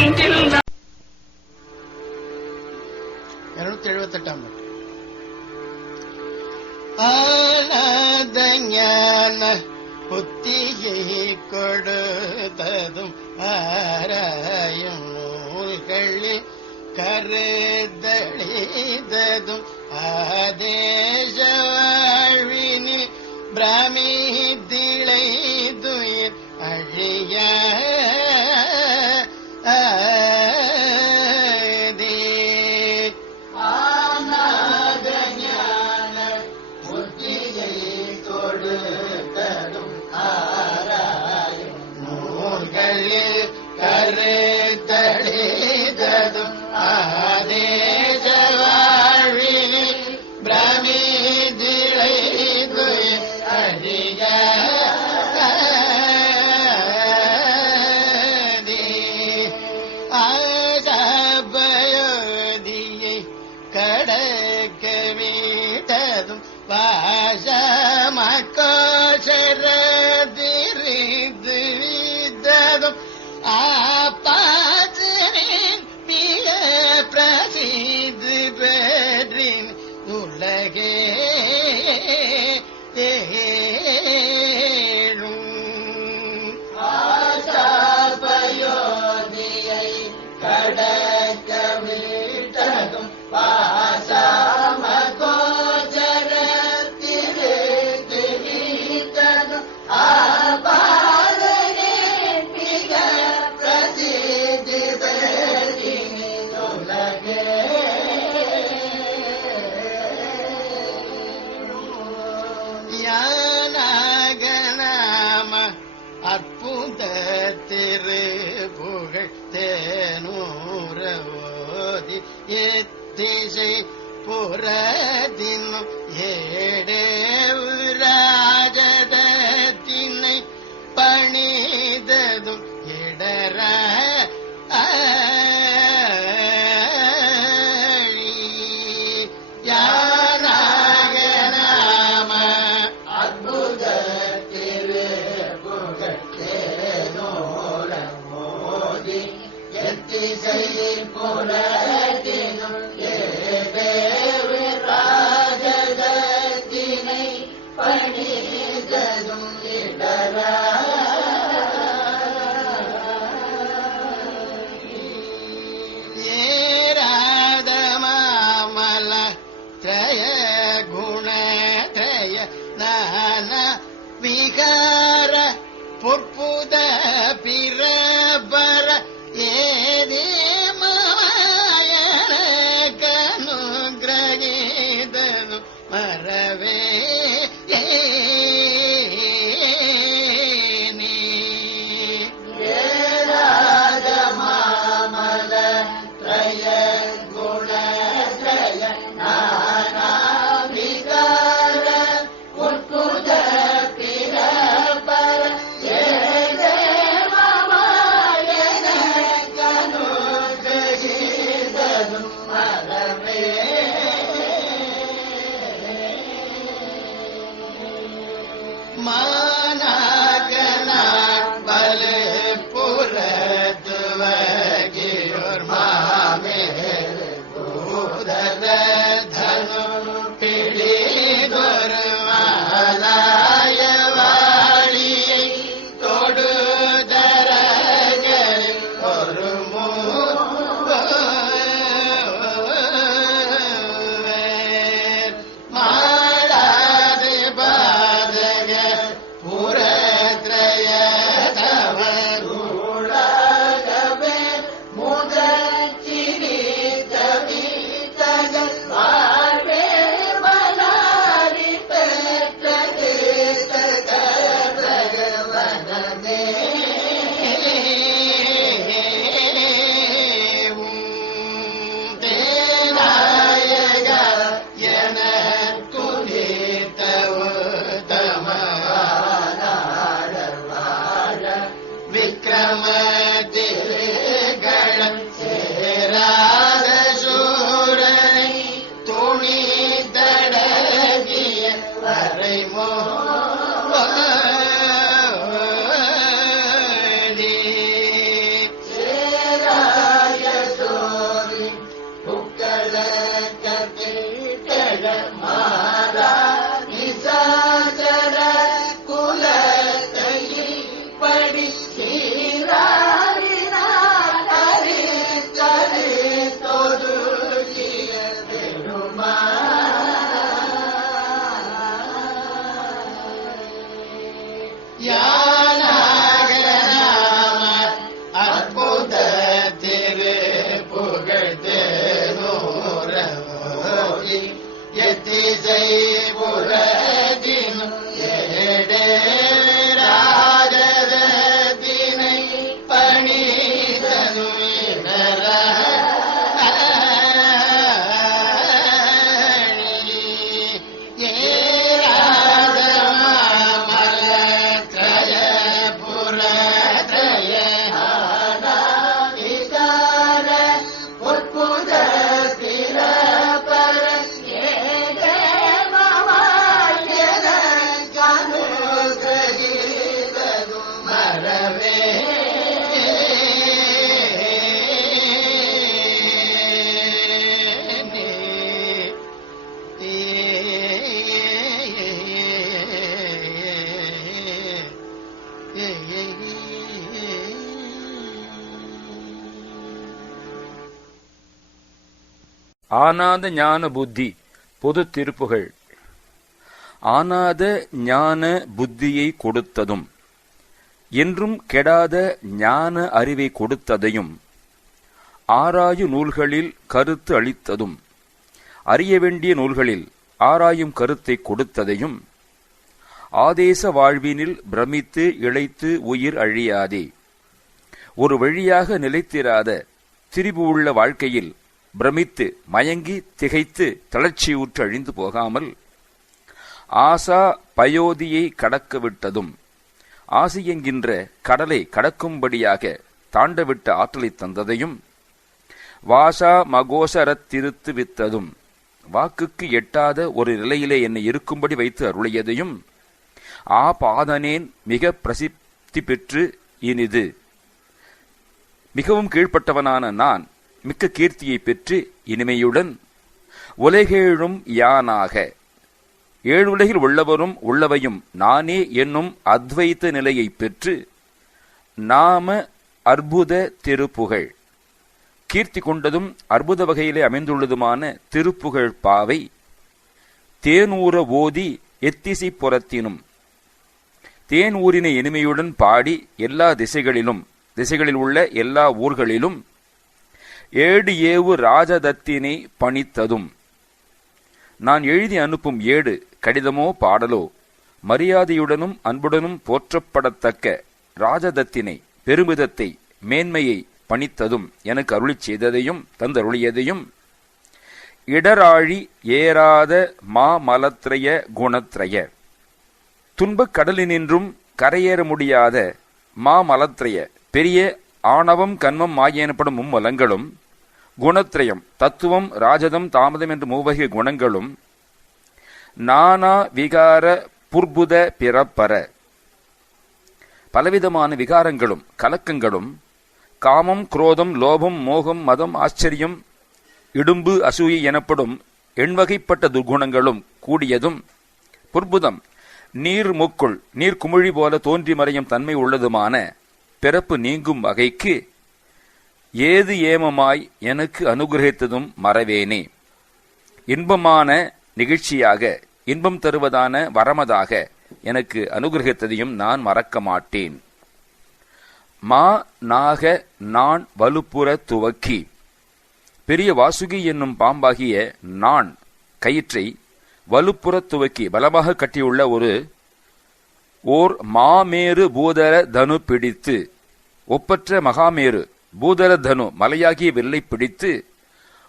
നെഞ്ചിൽ ഇരുന്നൂറ്റി എഴുപത്തെട്ടാം പാട്ട് ആനാദജ്ഞാന ബുദ്ധിയെ കൊടുത്തതും ആരായും നൂൽകളിൽ കരുതളിതതും ആദേശവാഴ്വിനിൽ ഭ്രമിത Amen. போற பரிகார பொற்புத பிரப या ஆனாத ஞான புத்தி பொது திருப்புகள். ஆனாத ஞான புத்தியை கொடுத்ததும் என்றும் கெடாத ஞான அறிவை கொடுத்ததையும் ஆராயு நூல்களில் கருத்து அளித்ததும் அறிய வேண்டிய நூல்களில் ஆராயும் கருத்தை கொடுத்ததையும் ஆதேச வாழ்வினில் பிரமித்து இழைத்து உயிர் அழியாதே. ஒரு வழியாக நிலைத்திராத திரிபு உள்ள வாழ்க்கையில் பிரமித்து மயங்கி திகைத்து தளர்ச்சியூற்று அழிந்து போகாமல் ஆசா பயோதியை கடக்க விட்டதும் ஆசி என்கின்ற கடலை கடக்கும்படியாக தாண்டவிட்ட ஆற்றலை தந்ததையும் வாசா மகோசரத் திருத்து வித்ததும் வாக்குக்கு எட்டாத ஒரு நிலையிலே என்னை இருக்கும்படி வைத்து அருளியதையும் ஆ பாதனேன் மிக பிரசித்தி பெற்று இனிது. மிகவும் கீழ்ப்பட்டவனான நான் மிக்க கீர்த்தியை பெற்று இனிமையுடன் உலகேழும் யானாக. ஏழுலகில் உள்ளவரும் உள்ளவையும் நானே என்னும் அத்வைத்த நிலையை பெற்று நாம அற்புத திருப்புகழ். கீர்த்தி கொண்டதும் அற்புத வகையிலே அமைந்துள்ளதுமான திருப்புகழ் பாவை தேனூர ஓதி எத்திசை புறத்தினும். தேன் ஊரினை இனிமையுடன் பாடி எல்லா திசைகளிலும் திசைகளில் உள்ள எல்லா ஊர்களிலும் ஏடு ஏவு ராஜதத்தினை பணித்ததும். நான் எழுதி அனுப்பும் ஏடு கடிதமோ பாடலோ மரியாதையுடனும் அன்புடனும் போற்றப்படத்தக்க ராஜதத்தினை பெருமிதத்தை மேன்மையை பணித்ததும் எனக்கு அருளிச் செய்ததையும் தந்தருளியதையும் இடராழி ஏறாத மாமலத்ரய குணத்ரய துன்பக் கடலினின்றும் கரையேற முடியாத மாமலத்ரய பெரிய ஆணவம் கன்மம் ஆகிய எனப்படும் மும்மலங்களும் குணத்ரயம் தத்துவம் ராஜதம் தாமதம் என்று மூவகை குணங்களும் நானா விகார புர்புத பிறப்பர பலவிதமான விகாரங்களும் கலக்கங்களும் காமம் குரோதம் லோபம் மோகம் மதம் ஆச்சரியம் இடும்பு அசூயை எனப்படும் எண்வகைப்பட்ட துர்குணங்களும் கூடியதும் புர்புதம் நீர் முக்குள் நீர் குமிழி போல தோன்றி மறையும் தன்மை உள்ளதுமான பிறப்பு நீங்கும் வகைக்கு ஏது ஏமமாய் எனக்கு அனுகிரகித்ததும் மறவேனே. இன்பமான நிகழ்ச்சியாக இன்பம் தருவதான வரமதாக எனக்கு அனுகிரகித்ததையும் நான் மறக்க மாட்டேன். மா நாக நான் வலுப்புற துவக்கி. பெரிய வாசுகி என்னும் பாம்பாகிய நான் கயிற்றை வலுப்புற துவக்கி பலமாக கட்டியுள்ள ஒரு ஓர் மாமேரு பூதர தனு பிடித்து ஒப்பற்ற மகாமேரு பூதர தனு மலையாகிய வில்லை பிடித்து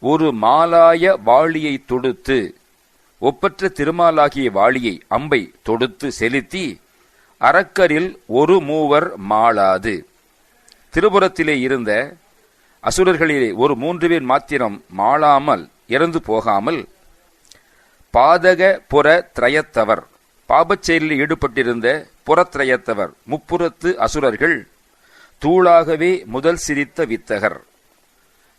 ஒரு மாலாய வாளியை தொடுத்து ஒப்பற்ற திருமாலாகிய வாளியை அம்பை தொடுத்து செலுத்தி அரக்கரில் ஒரு மூவர் மாளாது. திருபுரத்திலே இருந்த அசுரர்களிலே ஒரு மூன்று பேர் மாத்திரம் மாளாமல் இறந்து போகாமல் பாதக புற திரயத்தவர் பாபச் செயலில் ஈடுபட்டிருந்த புறத்திரயத்தவர் முப்புறத்து அசுரர்கள் தூளாகவே முதல் சிரித்த வித்தகர்.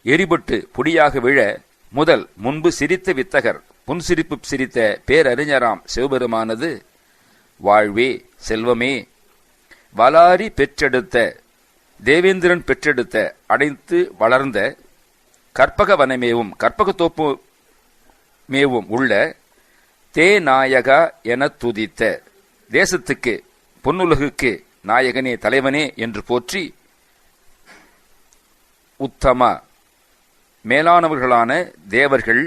எரிபட்டு பொடியாக விழ முதல் முன்பு சிரித்த வித்தகர். புன்சிரிப்பு சிரித்த பேரறிஞராம் சிவபெருமானது வாழ்வே செல்வமே வலாரி பெற்றெடுத்த தேவேந்திரன் பெற்றெடுத்த அடைத்து வளர்ந்த கற்பக வனமேவும் கற்பகத்தோப்பு மேவும் உள்ள தேநாயகா என துதித்த தேசத்துக்கு பொன்னுலகுக்கு நாயகனே தலைவனே என்று போற்றி உத்தம மேலானவர்களான தேவர்கள்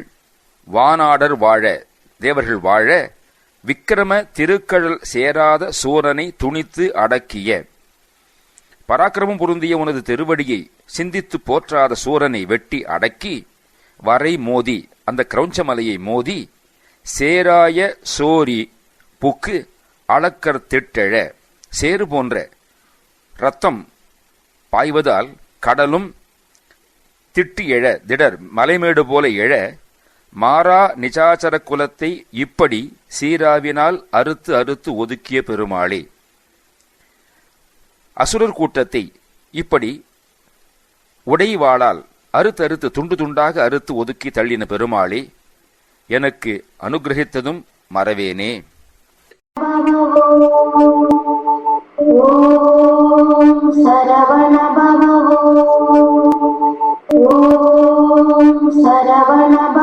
வானாடர் வாழ தேவர்கள் வாழ விக்கிரம திருக்கழல் சேராத சூரனை துணித்து அடக்கிய பராக்கிரமம் பொருந்திய உனது திருவடியை சிந்தித்து போற்றாத சூரனை வெட்டி அடக்கி வரை மோதி அந்த கிரௌஞ்சமலையை மோதி சேராய சோரி புக்கு அளக்கர் திட்டெழ. சேறு போன்ற இரத்தம் பாய்வதால் கடலும் திட்டு எழ திடர் மலைமேடு போல எழ மாறா நிஜாச்சர குலத்தை இப்படி சீராவினால் அறுத்து அறுத்து ஒதுக்கிய பெருமாளே. அசுரர் கூட்டத்தை இப்படி உடைவாளால் அறுத்து அறுத்து துண்டு துண்டாக அறுத்து ஒதுக்கி தள்ளின பெருமாளே எனக்கு அனுகிரகித்ததும் மறவேனே. சரவண பவ